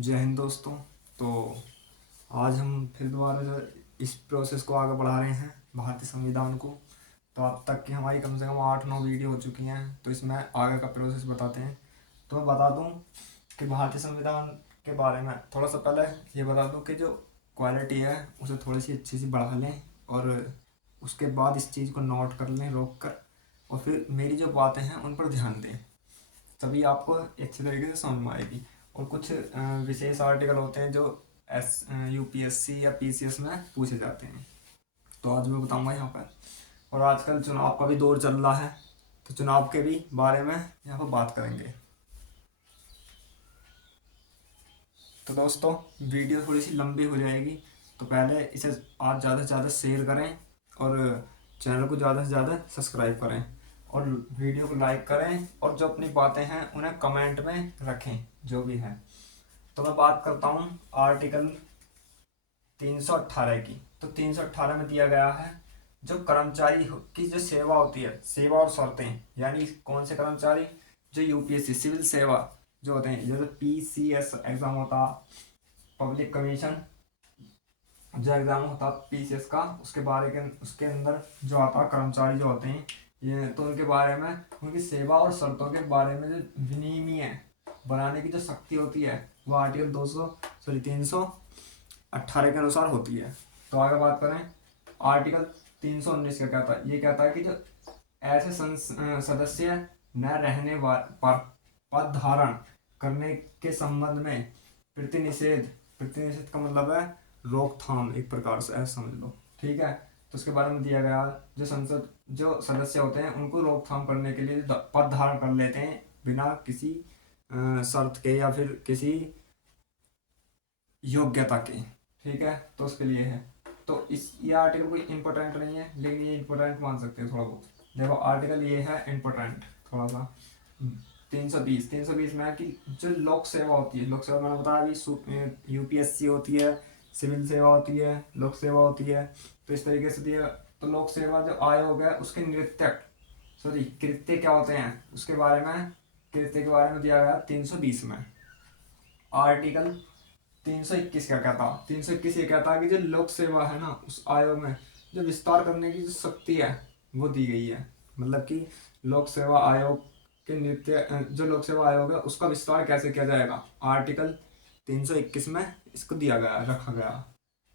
जय हिंद दोस्तों। तो आज हम फिर दोबारा जो इस प्रोसेस को आगे बढ़ा रहे हैं भारतीय संविधान को। तो अब तक की हमारी कम से कम 8-9 वीडियो हो चुकी हैं, तो इसमें आगे का प्रोसेस बताते हैं। तो मैं बता दूं कि भारतीय संविधान के बारे में थोड़ा सा पहले ये बता दूं कि जो क्वालिटी है उसे थोड़ी सी अच्छी सी बढ़ा लें, और उसके बाद इस चीज़ को नोट कर लें रोक कर, और फिर मेरी जो बातें हैं उन पर ध्यान दें, तभी आपको अच्छे तरीके से समझ में आएगी। और कुछ विशेष आर्टिकल होते हैं जो यूपीएससी या पीसीएस में पूछे जाते हैं, तो आज मैं बताऊंगा यहाँ पर। और आजकल चुनाव का भी दौर चल रहा है, तो चुनाव के भी बारे में यहाँ पर बात करेंगे। तो दोस्तों, वीडियो थोड़ी सी लंबी हो जाएगी, तो पहले इसे आज ज़्यादा से ज़्यादा शेयर करें, और चैनल को ज़्यादा से ज़्यादा सब्सक्राइब करें, और वीडियो को लाइक करें, और जो अपनी बातें हैं उन्हें कमेंट में रखें जो भी है। तो मैं बात करता हूँ आर्टिकल 318 की। तो 318 में दिया गया है जो कर्मचारी की जो सेवा होती है, सेवा और शर्तें, यानी कौन से कर्मचारी, जो यूपीएससी सिविल सेवा जो होते हैं, जैसे पीसीएस एग्जाम होता, पब्लिक कमीशन जो एग्जाम होता पीसीएस का, उसके अंदर जो आता कर्मचारी जो होते हैं ये, तो उनके बारे में, उनकी सेवा और शर्तों के बारे में जो विनिमय बनाने की जो शक्ति होती है वो आर्टिकल 318 के अनुसार होती है। तो आगे बात करें, आर्टिकल 319 का कहता है, ये कहता है कि जो ऐसे सदस्य न रहने पर पद धारण करने के संबंध में प्रतिनिषेध, प्रतिनिषेध का मतलब है रोकथाम, एक प्रकार से ऐसा समझ लो, ठीक है। तो उसके बारे में दिया गया जो संसद जो सदस्य होते हैं उनको रोकथाम करने के लिए पद धारण कर लेते हैं बिना किसी शर्त के या फिर किसी योग्यता के, ठीक है। तो उसके लिए है, तो इस ये आर्टिकल कोई इंपॉर्टेंट नहीं है, लेकिन ये इंपॉर्टेंट मान सकते हैं थोड़ा बहुत। देखो आर्टिकल ये है इंपॉर्टेंट थोड़ा सा। 320 में कि जो लोक सेवा होती है, लोक सेवा मैंने बताया अभी, यूपीएससी होती है, सिविल सेवा होती है, लोक सेवा होती है। तो इस तरीके से दिया। तो लोक सेवा जो आयोग है उसके कृत्य क्या होते हैं उसके बारे में, कृत्य के बारे में दिया गया 320 में। आर्टिकल 321 क्या कहता, 321 ये कहता है कि जो लोक सेवा है ना उस आयोग में जो विस्तार करने की जो शक्ति है वो दी गई है। मतलब कि लोक सेवा आयोग के नृत्य, जो लोक सेवा आयोग है उसका विस्तार कैसे किया जाएगा, आर्टिकल 321 में इसको दिया गया, रखा गया।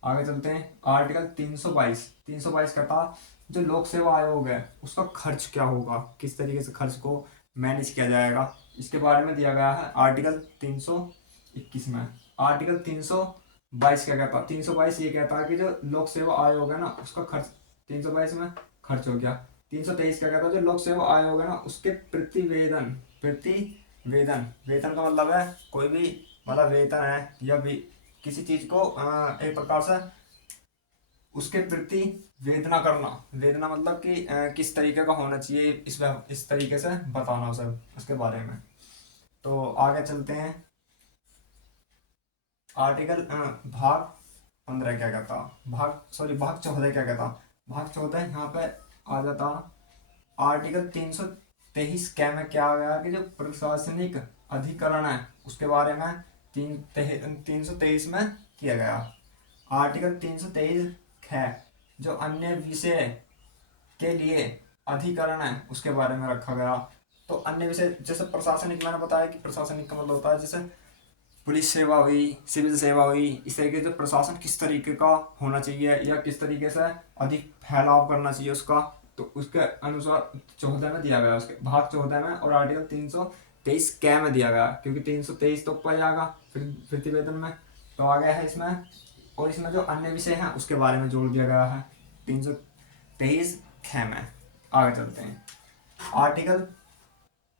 आगे चलते हैं, आर्टिकल 322 कहता जो लोक सेवा आयोग है उसका खर्च क्या होगा, किस तरीके से खर्च को मैनेज किया जाएगा, इसके बारे में दिया गया है आर्टिकल 321 में। आर्टिकल 322 क्या कहता है, 322 ये कहता है कि जो लोक सेवा आयोग है ना उसका खर्च, 322 में खर्च हो गया। 323 क्या कहता है जो लोक सेवा आयोग है ना उसके प्रतिवेदन, प्रतिवेदन, वेतन का मतलब है कोई भी, मतलब वेतन है या भी किसी चीज को एक प्रकार से उसके प्रति वेदना करना, वेदना मतलब कि किस तरीके का होना चाहिए, इस तरीके से बताना सब उसके बारे में। तो आगे चलते हैं, आर्टिकल भाग 15 क्या कहता, भाग 14 क्या कहता, भाग 14 यहाँ पे आ जाता आर्टिकल 323 क्या में क्या आ गया कि जो प्रशासनिक अधिकरण है उसके बारे में 323 में किया गया। आर्टिकल 323 है जो अन्य विषय के लिए अधिकरण है उसके बारे में रखा गया। तो अन्य विषय जैसे प्रशासनिक, मैंने बताया कि प्रशासनिक का मतलब होता है जैसे पुलिस सेवा हुई, सिविल सेवा हुई, इस तरीके से प्रशासन किस तरीके का होना चाहिए या किस तरीके से अधिक फैलाव करना चाहिए उसका, तो उसके अनुसार 14 में दिया गया, उसके भाग 14 में। और आर्टिकल 323 कै में दिया गया, क्योंकि 323 तो ऊपर जाएगा फिर प्रतिवेदन में, तो आ गया है इसमें। और इसमें जो अन्य विषय हैं उसके बारे में जोड़ दिया गया है 323 कै में। आगे चलते हैं, आर्टिकल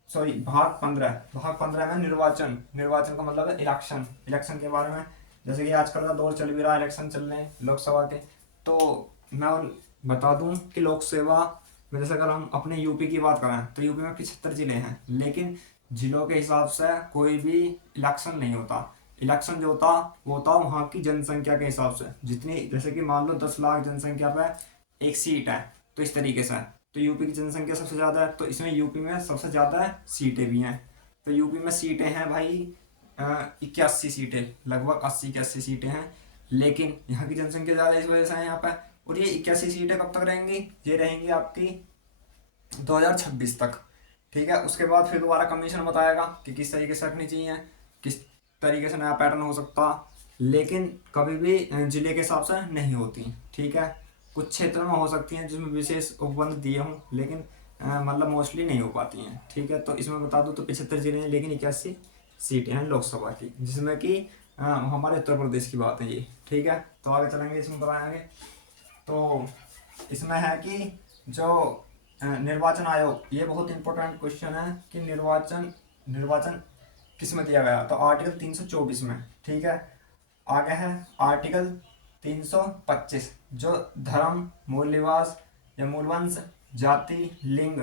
भाग 15 में निर्वाचन, निर्वाचन का मतलब है इलेक्शन, इलेक्शन के बारे में। जैसे कि आजकल का दौर चल भी रहा है, इलेक्शन चल रहे हैं लोकसभा के। तो मैं बता दूं कि लोक सेवा में जैसे अगर हम अपने यूपी की बात करें तो यूपी में 75 जिले हैं, लेकिन जिलों के हिसाब से कोई भी इलेक्शन नहीं होता। इलेक्शन जो होता वो होता वहाँ की जनसंख्या के हिसाब से, जितनी, जैसे कि मान लो 10 लाख जनसंख्या पे एक सीट है, तो इस तरीके से। तो यूपी की जनसंख्या सबसे ज़्यादा है, तो इसमें यूपी में सबसे ज़्यादा सीटें भी हैं। तो यूपी में सीटें हैं भाई 81 सीटें, लगभग 80 की 80 सीटें हैं, लेकिन यहाँ की जनसंख्या ज़्यादा इस वजह से है यहाँ पर। और ये 81 सीटें कब तक रहेंगी? ये रहेंगी आपकी 2026 तक। ठीक है, उसके बाद फिर दोबारा कमीशन बताएगा कि किस तरीके से रखनी चाहिए, किस तरीके से नया पैटर्न हो सकता, लेकिन कभी भी जिले के हिसाब से नहीं होती। ठीक है, कुछ क्षेत्र में हो सकती हैं जिसमें विशेष उपबंध दिए हों, लेकिन मतलब मोस्टली नहीं हो पाती हैं। ठीक है, तो इसमें बता दूं तो 75 जिले हैं, लेकिन 81 सीटें हैं लोकसभा की, जिसमें कि हमारे उत्तर प्रदेश की बात है ये। ठीक है, तो आगे चलेंगे, इसमें बताएंगे। तो इसमें है कि जो निर्वाचन आयोग, ये बहुत इंपॉर्टेंट क्वेश्चन है कि निर्वाचन निर्वाचन किस में दिया गया, तो आर्टिकल 324 में। ठीक है, आगे है आर्टिकल 325, जो धर्म, मूल निवास या मूलवंश, जाति, लिंग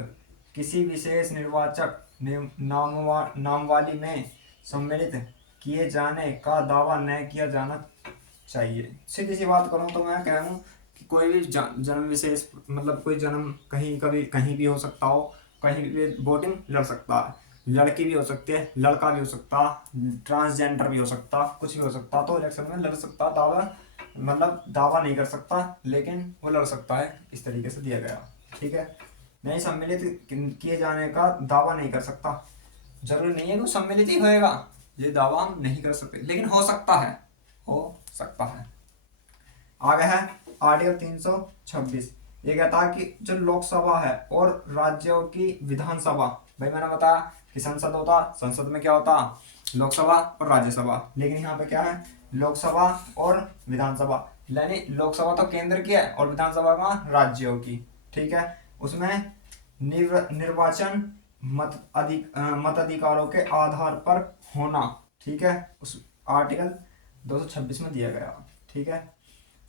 किसी विशेष निर्वाचक नामवाली में सम्मिलित किए जाने का दावा न किया जाना चाहिए। सीधी सी बात करूं तो मैं कहूँ कि कोई भी जन्म विशेष, मतलब कोई जन्म कहीं कभी कहीं भी हो सकता हो, कहीं भी वोटिंग लड़ सकता है, लड़की भी हो सकती है, लड़का भी हो सकता, ट्रांसजेंडर भी हो सकता, कुछ भी हो सकता, तो इलेक्शन में लड़ सकता। दावा मतलब दावा नहीं कर सकता, लेकिन वो लड़ सकता है, इस तरीके से दिया गया। ठीक है, नहीं सम्मिलित किए जाने का दावा नहीं कर सकता, जरूरी नहीं है कि सम्मिलित ही होएगा, ये दावा हम नहीं कर सकते, लेकिन हो सकता है, हो सकता है। आगे है आर्टिकल 326, ये कहता है कि जो लोकसभा है और राज्यों की विधानसभा, भाई मैंने बताया कि संसद होता, संसद में क्या होता, लोकसभा और राज्यसभा, लेकिन यहाँ पे क्या है, लोकसभा और विधानसभा, यानी लोकसभा तो केंद्र की है और विधानसभा का राज्यों की। ठीक है, उसमें निर्वाचन मताधिकारों के आधार पर होना। ठीक है, उस आर्टिकल 226 में दिया गया। ठीक है,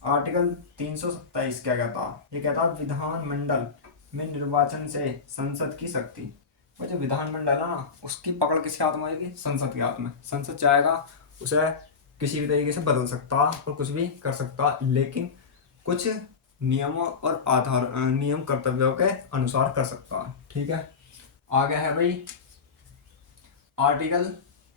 आर्टिकल 327 क्या कहता, ये कहता विधानमंडल में निर्वाचन से संसद की शक्ति, वो जो विधानमंडल है ना, उसकी पकड़ किसके हाथ में आएगी, संसद के हाथ में। संसद चाहेगा उसे किसी भी तरीके से बदल सकता और कुछ भी कर सकता, लेकिन कुछ नियमों और नियम कर्तव्यों के अनुसार कर सकता है। ठीक है, आगे है भाई आर्टिकल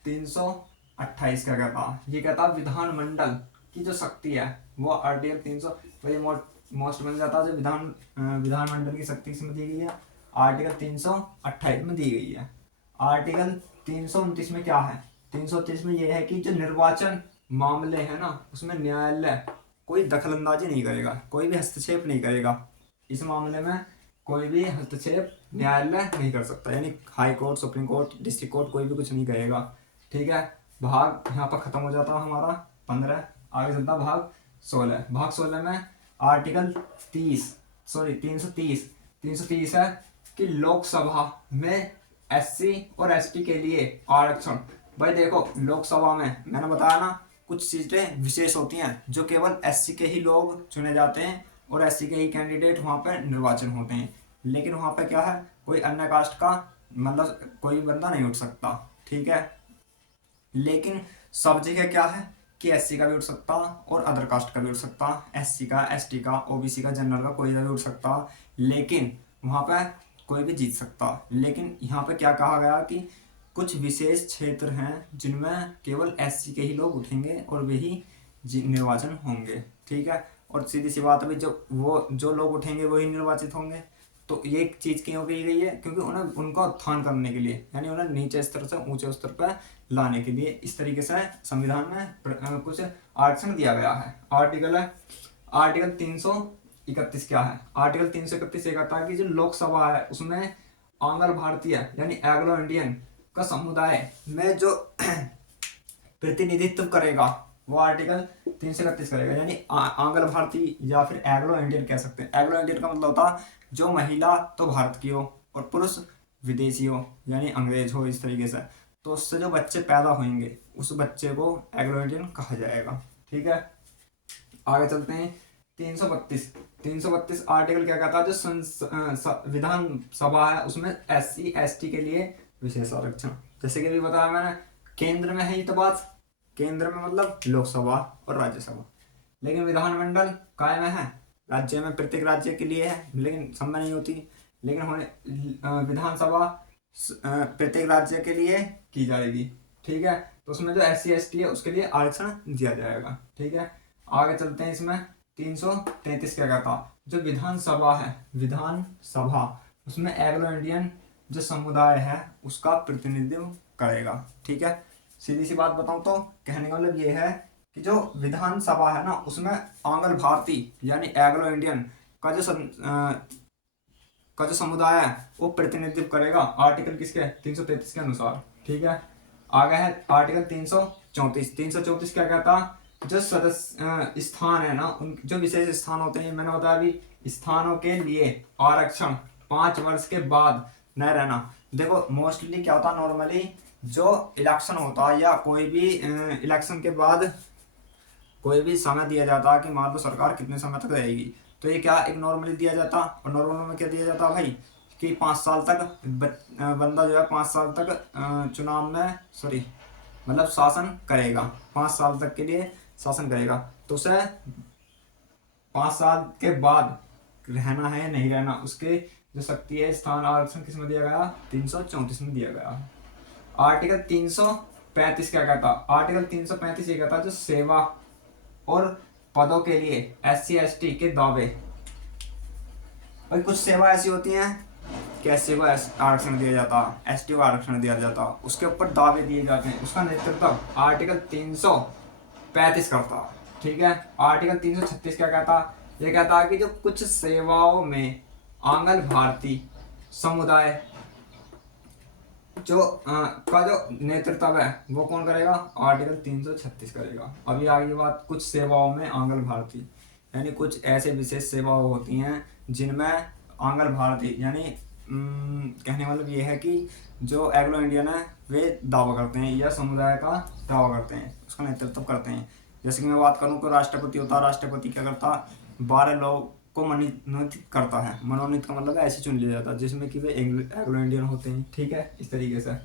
328 क्या कहता, ये कहता विधानमंडल की जो शक्ति है वो आर्टिकल 300, तो ये मोस्ट बन जाता है, जो विधानमंडल की शक्ति इसमें दी गई है, आर्टिकल 328 में दी गई है। आर्टिकल 329 में क्या है, 330 में ये है कि जो निर्वाचन मामले है ना, उसमें न्यायालय कोई दखलंदाजी नहीं करेगा, कोई भी हस्तक्षेप नहीं करेगा, इस मामले में कोई भी हस्तक्षेप न्यायालय नहीं कर सकता, यानी high court, supreme court, district court कोई भी कुछ नहीं करेगा। ठीक है, भाग यहाँ पर खत्म हो जाता हमारा 15, आगे चलता भाग 16। भाग 16 में आर्टिकल 330 है कि लोकसभा में SC और ST के लिए आरक्षण। भाई देखो, लोकसभा में मैंने बताया ना, कुछ सीटें विशेष होती हैं जो केवल SC के ही लोग चुने जाते हैं और SC के ही कैंडिडेट वहाँ पर निर्वाचन होते हैं, लेकिन वहाँ पर क्या है, कोई अन्य कास्ट का मतलब कोई बंदा नहीं उठ सकता। ठीक है, लेकिन सब जगह क्या है कि SC का भी उठ सकता और अदर कास्ट का भी उठ सकता, SC का, ST का, OBC का, जनरल का, कोई का भी उठ सकता, लेकिन वहाँ पे कोई भी जीत सकता। लेकिन यहाँ पे क्या कहा गया कि कुछ विशेष क्षेत्र हैं जिनमें केवल SC के ही लोग उठेंगे और वही निर्वाचन होंगे। ठीक है, और सीधी सी बात है, जो लोग उठेंगे वही निर्वाचित होंगे। तो ये एक चीज़ क्यों की गई है, क्योंकि उन्हें उनका उत्थान करने के लिए, यानी उन्हें नीचे स्तर से ऊंचे स्तर पर लाने के लिए इस तरीके से संविधान में कुछ आरक्षण दिया गया है। आर्टिकल 331 क्या है, आर्टिकल 331 ये कहता है कि जो लोकसभा है उसमें आंग्ल भारतीय यानी एग्लो इंडियन का समुदाय में जो प्रतिनिधित्व करेगा वो आर्टिकल 331 करेगा, यानी आंग्ल भारतीय या फिर एग्लो इंडियन कह सकते हैं। एग्लो इंडियन का मतलब होता जो महिला तो भारत की हो और पुरुष विदेशी हो, यानी अंग्रेज हो, इस तरीके से, तो उससे जो बच्चे पैदा होंगे उस बच्चे को एग्लो इंडियन कहा जाएगा। ठीक है, आगे चलते हैं। 332 आर्टिकल क्या कहता है, जो विधानसभा है उसमें SC ST के लिए विशेष आरक्षण, जैसे कि अभी बताया मैंने, केंद्र में है ये तो बात, केंद्र में मतलब लोकसभा और राज्यसभा, लेकिन विधानमंडल काय में है, राज्य में, प्रत्येक राज्य के लिए है, लेकिन सब में नहीं होती, लेकिन विधानसभा प्रत्येक राज्य के लिए की जाएगी। ठीक है। तो उसमें जो SC ST है उसके लिए आरक्षण दिया जाएगा। ठीक है, आगे चलते हैं। इसमें 333 क्या कहता, जो विधानसभा है, विधानसभा, उसमें एग्लो इंडियन जो समुदाय है उसका प्रतिनिधित्व करेगा। ठीक है, सीधी सी बात बताऊं तो कहने का मतलब ये है कि जो विधानसभा है ना उसमें आंग्ल भारतीय यानी एग्लो इंडियन का जो समुदाय है वो प्रतिनिधित्व करेगा आर्टिकल किसके 333 के अनुसार। ठीक है, आगे है आर्टिकल 334 क्या कहता, जो सदस्य स्थान है ना, उन जो विशेष स्थान होते हैं, मैंने बताया अभी, स्थानों के लिए आरक्षण 5 वर्ष के बाद न रहना। देखो मोस्टली क्या होता है, नॉर्मली जो इलेक्शन होता है या कोई भी इलेक्शन के बाद कोई भी समय दिया जाता है कि मान लो सरकार कितने समय तक रहेगी, तो ये क्या एक नॉर्मली दिया जाता, और नॉर्मल में क्या दिया जाता भाई कि 5 साल तक बंदा जो है 5 साल तक चुनाव में मतलब शासन करेगा, 5 साल तक के लिए शासन करेगा। तो उसे 5 साल के बाद रहना है या नहीं रहना, उसके जो शक्ति है, स्थान, आरक्षण किस में दिया गया, 334 में दिया गया। आर्टिकल 335 क्या कहता, आर्टिकल 335 ये कहता जो सेवा और पदों के लिए SC ST के दावे, भाई कुछ सेवा ऐसी होती हैं कि SC को आरक्षण दिया जाता, ST को आरक्षण दिया जाता, उसके ऊपर दावे दिए जाते हैं, उसका नेतृत्व आर्टिकल 335 करता। ठीक है, आर्टिकल 336 क्या कहता, ये कहता है कि जो कुछ सेवाओं में आंग्ल भारतीय समुदाय जो का जो नेतृत्व है वो कौन करेगा, आर्टिकल 336 करेगा। अभी आगे बात, कुछ सेवाओं में आंग्ल भारतीय यानी कुछ ऐसे विशेष सेवाएं होती हैं जिनमें आंग्ल भारतीय यानी कहने का मतलब ये है कि जो एग्लो इंडियन है वे दावा करते हैं या समुदाय का दावा करते हैं, उसका नेतृत्व करते हैं। जैसे कि मैं बात करूँ तो राष्ट्रपति होता है, राष्ट्रपति क्या करता, 12 लोग को मनोनीत करता है, मनोनीत का मतलब ऐसे चुन लिया जाता है जिसमें कि वे एग्लो इंडियन होते हैं। ठीक है, इस तरीके से।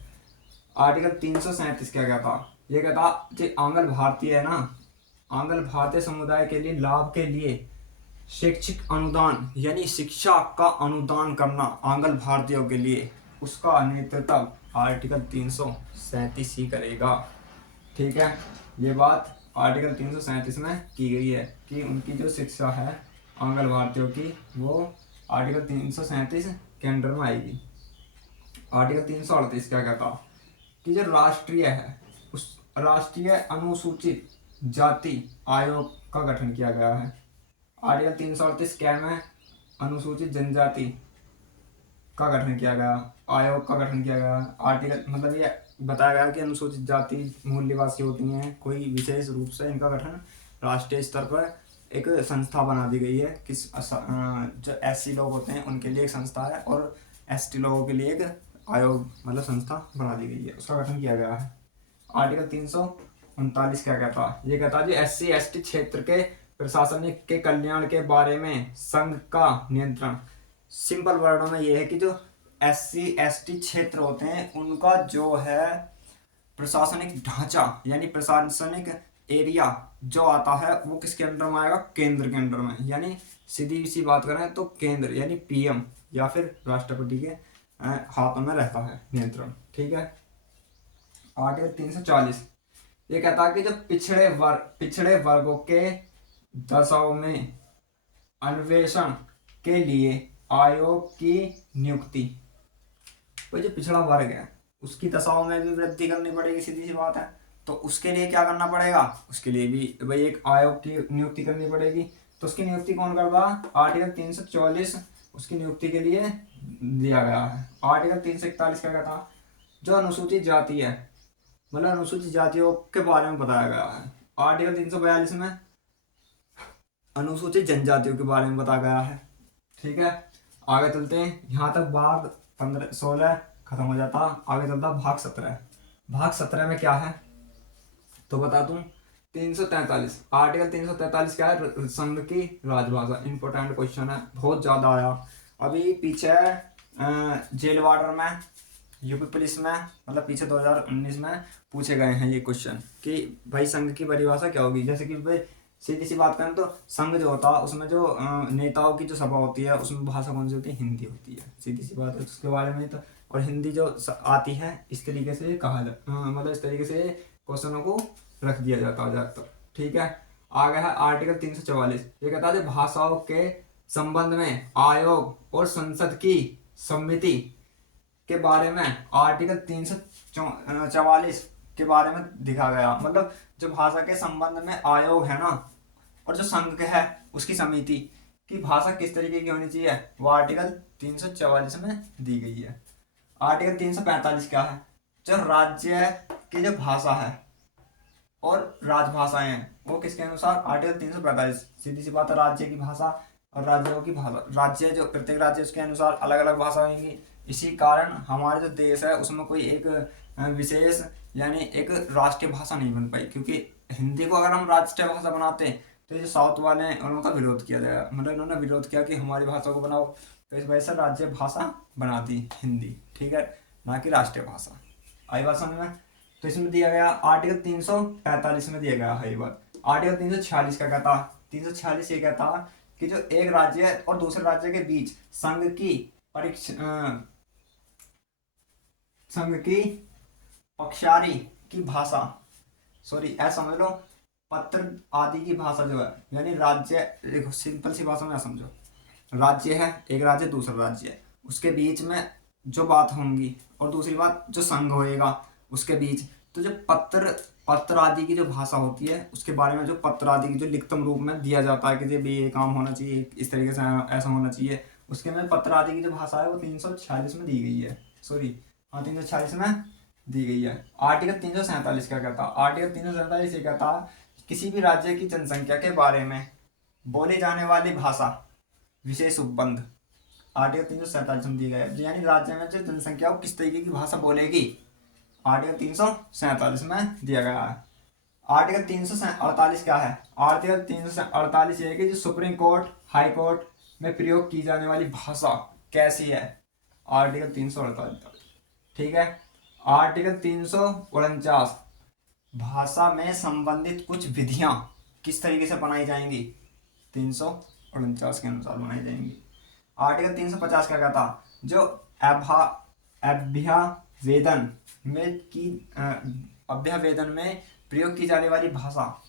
आर्टिकल 337 क्या कहता, ये कहता जो आंग्ल भारतीय है ना, आंग्ल भारतीय समुदाय के लिए लाभ के लिए शैक्षिक अनुदान यानी शिक्षा का अनुदान करना आंग्ल भारतीयों के लिए, उसका नेतृत्व आर्टिकल 337 ही करेगा। ठीक है, ये बात आर्टिकल 337 में की गई है कि उनकी जो शिक्षा है आंग्ल भारतीयों की वो आर्टिकल 337 के अंडर में आएगी। आर्टिकल 338 क्या कहता कि जो राष्ट्रीय है उस राष्ट्रीय अनुसूचित जाति आयोग का गठन किया गया है। आर्टिकल 338 क्या में अनुसूचित जनजाति का गठन किया गया, आयोग का गठन किया गया। आर्टिकल मतलब ये बताया गया कि अनुसूचित जाति मूल निवासी होती हैं, कोई विशेष रूप से इनका गठन राष्ट्रीय स्तर पर एक संस्था बना दी गई है कि जो SC लोग होते हैं उनके लिए एक संस्था है और ST लोगों के लिए एक आयोग मतलब संस्था बना दी गई है, उसका गठन किया गया है। आर्टिकल 339 क्या कहता है, ये कहता है जो SC ST क्षेत्र के प्रशासन के कल्याण के बारे में संघ का नियंत्रण। सिंपल वर्डों में ये है कि जो SC ST क्षेत्र होते हैं उनका जो है प्रशासनिक ढांचा यानी प्रशासनिक एरिया जो आता है वो किसके अंडर में आएगा, केंद्र के अंडर में। यानी सीधी सी बात करें तो केंद्र यानी PM या फिर राष्ट्रपति के हाथों में रहता है नियंत्रण। ठीक है, आर्टिकल 340 ये कहता है कि जो पिछड़े वर्गों के दशाओं में अन्वेषण के लिए आयोग की नियुक्ति, वो जो पिछड़ा वर्ग है उसकी दशाओं में भी वृद्धि करनी पड़ेगी, सीधी सी बात है। तो उसके लिए क्या करना पड़ेगा, उसके लिए भी भाई एक आयोग की नियुक्ति करनी पड़ेगी। तो उसकी नियुक्ति कौन करता, आर्टिकल 344 उसकी नियुक्ति के लिए दिया गया है। आर्टिकल 341 क्या कहता, जो अनुसूचित जाति है मतलब अनुसूचित जातियों के बारे में बताया गया है। आर्टिकल 342 में अनुसूचित जनजातियों के बारे में बताया गया है। ठीक है, आगे चलते हैं। यहाँ तक भाग 15-16 खत्म हो जाता, आगे चलता भाग 17। भाग 17 में क्या है तो बता दूं, 343 आर्टिकल 343 क्या है, संघ की राजभाषा। इंपॉर्टेंट क्वेश्चन है, बहुत ज्यादा आया अभी पीछे जेल वार्डर में, यूपी पुलिस में, मतलब पीछे 2019 में पूछे गए हैं ये क्वेश्चन कि भाई संघ की परिभाषा क्या होगी। जैसे कि भाई सीधी सी बात करें तो संघ जो होता है उसमें जो नेताओं की जो सभा होती है उसमें भाषा कौन सी होती है, हिंदी होती है, सीधी सी बात है। उसके बारे में तो और हिंदी जो आती है, इस तरीके से कहा मतलब इस तरीके से क्वेश्चनों को रख दिया जाता है ज़्यादातर। ठीक है, आगे है आर्टिकल 344। ये कहता है भाषाओं के संबंध में आयोग और संसद की सम्मति के बारे में आर्टिकल 344 के बारे में दिखा गया। मतलब जो भाषा के संबंध में आयोग है ना, और जो संघ है उसकी समिति की भाषा किस तरीके की होनी चाहिए, वो आर्टिकल 344 में दी गई है। आर्टिकल 345 क्या है, जो राज्य की जो भाषा है और राजभाषाएं हैं वो किसके अनुसार, आर्टिकल 345। सीधी सी बात है, राज्य की भाषा और राज्यों की भाषा, राज्य जो प्रत्येक राज्य उसके अनुसार अलग अलग भाषा होंगी। इसी कारण हमारे जो देश है उसमें कोई एक विशेष यानी एक राष्ट्रीय भाषा नहीं बन पाई, क्योंकि हिंदी को अगर हम राष्ट्रीय भाषा बनाते तो ये जो साउथ वाले हैं उनका विरोध किया जाएगा, मतलब इन्होंने विरोध किया कि हमारी भाषा को बनाओ, तो इस वजह से राज्य भाषा बना दी हिंदी। ठीक है, ना कि राष्ट्रीय भाषा। आई बात समझ में। तो इसमें दिया गया आर्टिकल 345 में दिया गया है ये बात। आर्टिकल 346 का कहता, 346 ये कहता कि जो एक राज्य और दूसरे राज्य के बीच संघ की पक्षारी की भाषा, सॉरी ऐसा समझ लो, पत्र आदि की भाषा जो है, यानी राज्य, देखो सिंपल सी भाषा में समझो, राज्य है, एक राज्य दूसरा राज्य है, उसके बीच में जो बात होंगी, और दूसरी बात जो संघ होएगा उसके बीच, तो जो पत्र आदि की जो भाषा होती है उसके बारे में, जो पत्र आदि की जो लिखितम रूप में दिया जाता है कि ये काम होना चाहिए, इस तरीके से ऐसा होना चाहिए, उसके में पत्र आदि की जो भाषा है वो 346 में दी गई है। सॉरी हाँ, 346 में दी गई है। आर्टिकल 347 क्या कहता, आर्टिकल 347 ये कहता किसी भी राज्य की जनसंख्या के बारे में बोली जाने वाली भाषा विशेष उपबंध आर्टिकल 347 में दिया गया है, यानी राज्य में जो जनसंख्या वो किस तरीके की भाषा बोलेगी, आर्टिकल 347 में दिया गया है। आर्टिकल 348 क्या है, आर्टिकल 348 ये कि जो सुप्रीम कोर्ट, हाई कोर्ट में प्रयोग की जाने वाली भाषा कैसी है, आर्टिकल 348। ठीक है, आर्टिकल 349 भाषा में संबंधित कुछ विधियां किस तरीके से बनाई जाएंगी, 349 के अनुसार बनाई जाएंगी। आर्टिकल 350 क्या कहता, जो अभ्यावेदन में प्रयोग की जाने वाली भाषा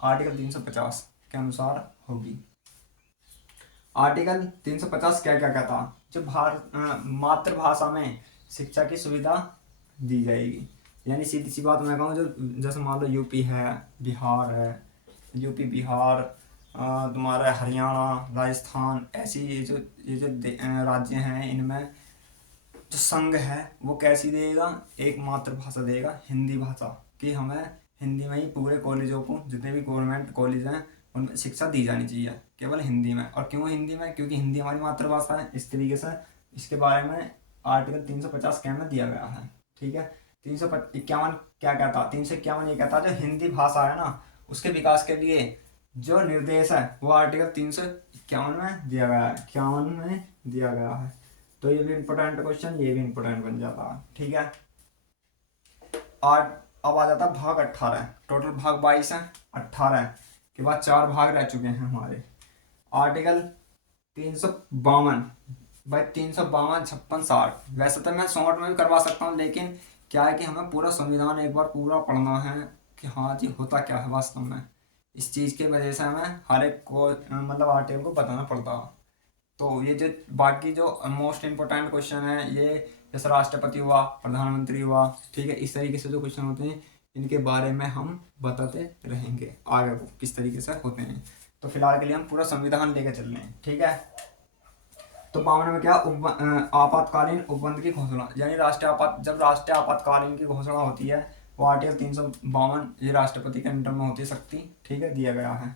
आर्टिकल 350 के अनुसार होगी। आर्टिकल 350 क्या क्या कहता, जो मातृभाषा में शिक्षा की सुविधा दी जाएगी, यानी सीधी सी बात मैं कहूँ, जो जैसे मान लो यूपी है, बिहार है, यूपी बिहार, तुम्हारा हरियाणा, राजस्थान, ऐसी ये जो राज्य हैं, इनमें जो संघ है वो कैसी देगा, एक मातृभाषा देगा, हिंदी भाषा, कि हमें हिंदी में ही पूरे कॉलेजों को, जितने भी गवर्नमेंट कॉलेज हैं उनमें शिक्षा दी जानी चाहिए केवल हिंदी में। और क्यों हिंदी में, क्योंकि हिंदी हमारी मातृभाषा है। इस तरीके से इसके बारे में आर्टिकल 350 के में दिया गया है। ठीक है, 351 क्या कहता, 351 ये कहता जो हिंदी भाषा है ना उसके विकास के लिए जो निर्देश है वो आर्टिकल 351 में दिया गया है, 51 में दिया गया है। तो ये भी इंपॉर्टेंट क्वेश्चन, ये भी इंपॉर्टेंट बन जाता है। ठीक है, अब आ जाता भाग 18। टोटल भाग 22 है, 18 के बाद 4 भाग रह चुके हैं हमारे। आर्टिकल 352 भाई, 352, 56, 60। वैसे तो मैं शॉर्ट में भी करवा सकता हूँ, लेकिन क्या है कि हमें पूरा संविधान एक बार पूरा पढ़ना है कि हाँ जी होता क्या है वास्तव में। इस चीज़ की वजह से हमें हर एक को मतलब आर्टिकल को बताना पड़ता है। तो ये जो बाकी जो मोस्ट इम्पोर्टेंट क्वेश्चन है, ये जैसे राष्ट्रपति हुआ, प्रधानमंत्री हुआ, ठीक है, इस तरीके से जो क्वेश्चन होते हैं इनके बारे में हम बताते रहेंगे आगे को किस तरीके से होते हैं। तो फिलहाल के लिए हम पूरा संविधान लेकर चल रहे हैं। ठीक है, तो 52 में क्या, आपातकालीन उपबंध की घोषणा, यानी जब राष्ट्रीय आपातकालीन की घोषणा होती है वो आर्टिकल 352 ये राष्ट्रपति के अंडर में होती है शक्ति। ठीक है, दिया गया है।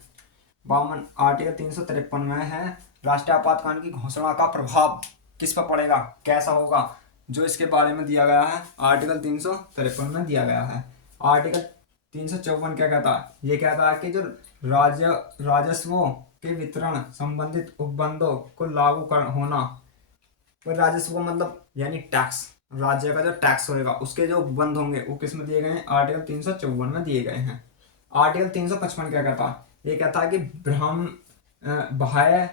52 आर्टिकल 353 में है राष्ट्रीय आपातकाल की घोषणा का प्रभाव किस पर पड़ेगा, कैसा होगा, जो इसके बारे में दिया गया है आर्टिकल 353 में दिया गया है। आर्टिकल 354 क्या कहता है, ये कहता है कि जो राजस्वों के वितरण संबंधित उपबंधों को लागू होना, और राजस्व मतलब यानी टैक्स, राज्य का जो टैक्स होगा उसके जो उपबंध होंगे वो किस में दिए गए हैं, आर्टिकल 354 में दिए गए हैं। आर्टिकल 355 क्या कहता है, ये कहता है कि बाह्य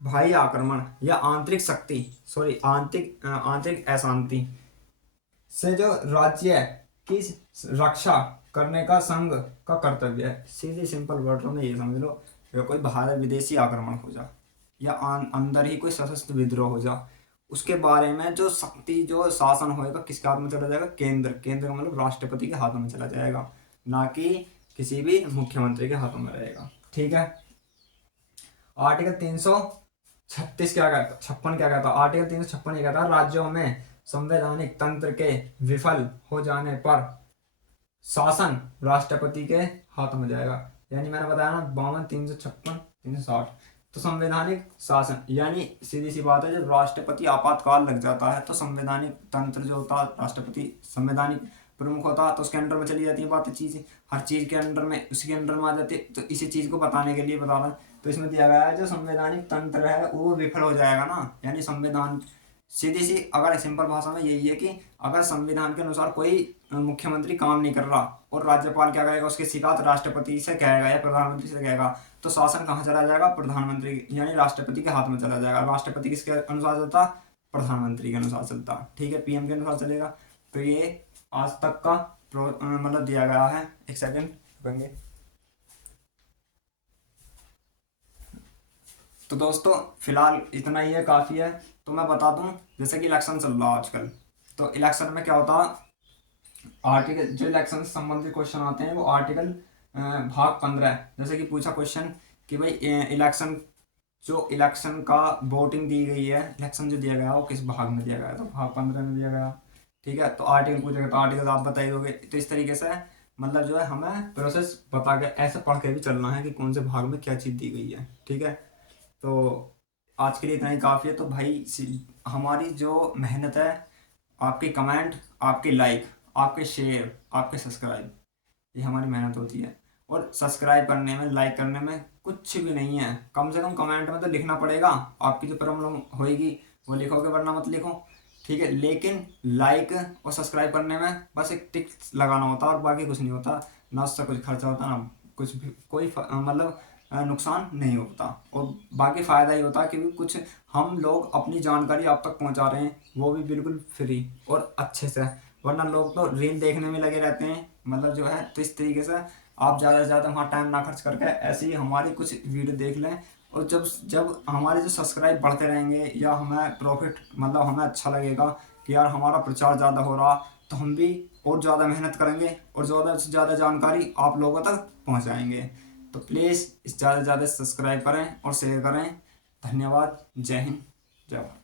बाह्य आक्रमण या आंतरिक शक्ति, सॉरी आंतरिक अशांति से जो राज्य की रक्षा करने का संघ का कर्तव्य है। सीधे सिंपल वर्डों में ये समझ लो, अगर कोई बाहर विदेशी आक्रमण हो जा या अंदर ही कोई सशस्त्र विद्रोह हो जा, उसके बारे में जो शक्ति जो शासन होएगा किसके हाथ में चला जाएगा? केंद्र का मतलब राष्ट्रपति के हाथों में चला जाएगा, ना कि किसी भी मुख्यमंत्री के हाथों में रहेगा। ठीक है। आर्टिकल 336 क्या कहता, 56 क्या कहता? आर्टिकल 356 ये कहता है राज्यों में संवैधानिक तंत्र के विफल हो जाने पर शासन राष्ट्रपति के हाथ में जाएगा। यानी मैंने बताया ना 52, 356, 360, तो संवैधानिक शासन यानी सीधी सी बात है, जब राष्ट्रपति आपातकाल लग जाता है तो संवैधानिक तंत्र जो होता है, राष्ट्रपति संवैधानिक प्रमुख होता है, तो उसके अंडर में चली जाती है बातें, चीज़ें हर चीज़ के अंडर में उसके अंडर में आ जाती है। तो इसी चीज़ को बताने के लिए बता रहा, तो इसमें दिया गया है जो संवैधानिक तंत्र है वो विफल हो जाएगा ना, यानी संविधान सीधी सी अगर सिंपल भाषा में यही है कि अगर संविधान के अनुसार कोई मुख्यमंत्री काम नहीं कर रहा और राज्यपाल क्या करेगा, उसकी शिकायत राष्ट्रपति से कहेगा या प्रधानमंत्री से कहेगा, तो शासन कहाँ चला जाएगा? प्रधानमंत्री यानी राष्ट्रपति के हाथ में चला जाएगा। राष्ट्रपति किसके अनुसार चलता? प्रधानमंत्री के अनुसार चलता। ठीक है, पीएम के अनुसार चलेगा। तो ये आज तक का मतलब दिया गया है। एक सेकेंड रुकेंगे। तो दोस्तों फिलहाल इतना ही है, काफ़ी है। तो मैं बता दूं, जैसे कि इलेक्शन चल रहा है आजकल, तो इलेक्शन में क्या होता है, आर्टिकल जो इलेक्शन से संबंधित क्वेश्चन आते हैं वो आर्टिकल भाग 15, जैसे कि पूछा क्वेश्चन कि भाई इलेक्शन का वोटिंग दी गई है, इलेक्शन जो दिया गया वो किस भाग में दिया गया? तो भाग 15 में दिया गया। ठीक है, तो आर्टिकल पूछेगा तो आर्टिकल आप बता ही दोगे। तो इस तरीके से मतलब जो है हमें प्रोसेस बता के ऐसे पढ़ के भी चलना है कि कौन से भाग में क्या चीज़ दी गई है। ठीक है, तो आज के लिए इतना ही काफ़ी है। तो भाई हमारी जो मेहनत है, आपके कमेंट, आपके लाइक, आपके शेयर, आपके सब्सक्राइब, ये हमारी मेहनत होती है। और सब्सक्राइब करने में, लाइक करने में कुछ भी नहीं है, कम से कम कमेंट में तो लिखना पड़ेगा। आपकी जो प्रॉब्लम होएगी वो लिखोगे, वरना मत लिखो। ठीक है, लेकिन लाइक और सब्सक्राइब करने में बस एक टिक लगाना होता है और बाकी कुछ नहीं होता, ना उससे कुछ खर्चा होता, ना कुछ भी कोई मतलब नुकसान नहीं होता, और बाकी फ़ायदा ही होता है क्योंकि कुछ हम लोग अपनी जानकारी आप तक पहुंचा रहे हैं, वो भी बिल्कुल फ्री और अच्छे से। वरना लोग तो रील देखने में लगे रहते हैं, मतलब जो है। तो इस तरीके से आप ज़्यादा से ज़्यादा वहाँ टाइम ना खर्च करके ऐसे ही हमारी कुछ वीडियो देख लें, और जब जब हमारे जो सब्सक्राइब बढ़ते रहेंगे या हमें प्रॉफिट मतलब हमें अच्छा लगेगा कि यार हमारा प्रचार ज़्यादा हो रहा, तो हम भी और ज़्यादा मेहनत करेंगे और ज़्यादा से ज़्यादा जानकारी आप लोगों तक पहुँचाएँगे। तो प्लीज़ ज़्यादा से ज़्यादा सब्सक्राइब करें और शेयर करें। धन्यवाद। जय हिंद, जय भारत।